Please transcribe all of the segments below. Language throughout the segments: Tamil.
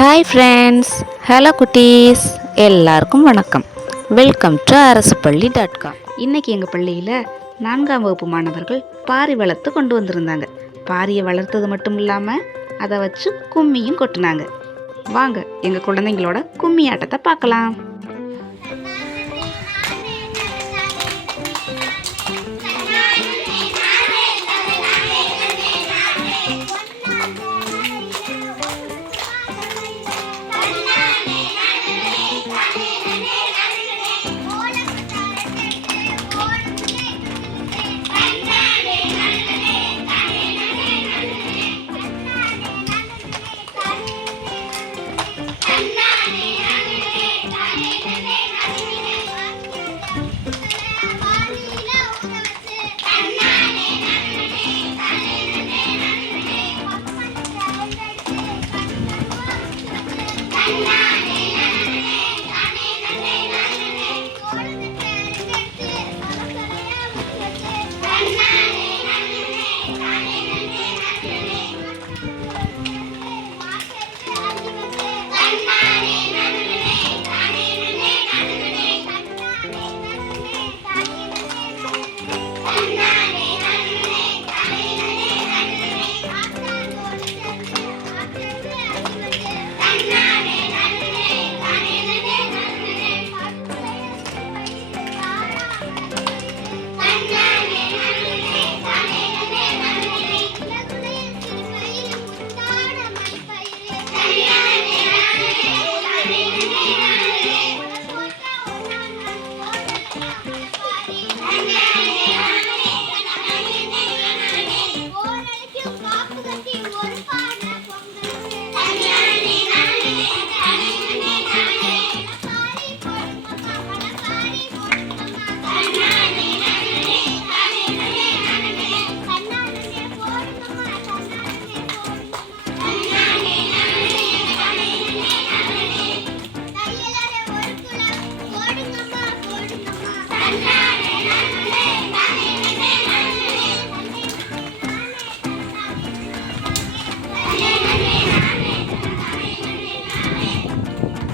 ஹாய் ஃப்ரெண்ட்ஸ், ஹலோ குட்டீஸ், எல்லாருக்கும் வணக்கம். வெல்கம் டு அரசுப்பள்ளி.com. இன்றைக்கி எங்கள் பள்ளியில் 4ஆம் வகுப்பு மாணவர்கள் பாரி வளர்த்து கொண்டு வந்திருந்தாங்க. பாரியை வளர்த்தது மட்டும் இல்லாமல் அதை வச்சு கும்மியும் கொட்டினாங்க. வாங்க எங்கள் குழந்தைங்களோட கும்மி ஆட்டத்தை பார்க்கலாம்.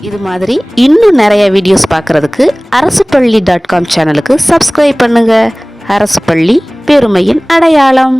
இது மாதிரி இன்னும் நிறைய வீடியோஸ் பார்க்குறதுக்கு அரசுப்பள்ளி.com சேனலுக்கு சப்ஸ்கிரைப் பண்ணுங்கள். அரசுப்பள்ளி பெருமையின் அடையாளம்.